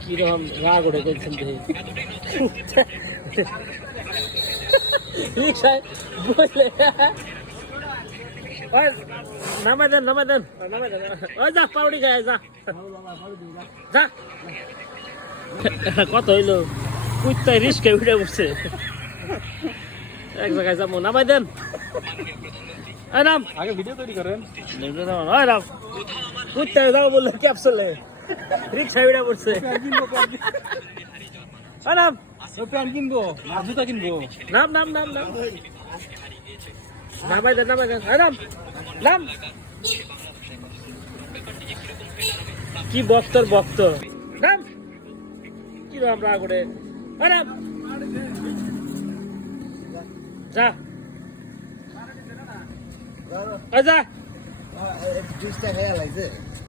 কীরকম রাগ ওঠে টেনশন দেখে রিক্সায় নামাই দেন নামাই দেন নামাই যা পাউডি খায় যা কত হইল? কুত্তায় রিস্কে উঠে বসছে এক জায়গায় যাব নামাই দেন। নাম। আগে ভিডিও তৈরি করেন। বললে ক্যাপসুলে রিক্সা উঠে পড়ছে। নাম। প্যান্ট কিনবো না জুতা কিনবো। নাম নাম নাম নাম। নামাই দেন নামাই দেন। এই নাম। কি বক্তর বক্ত নাম। কি নাম রাগ এই নাম। যা। যা।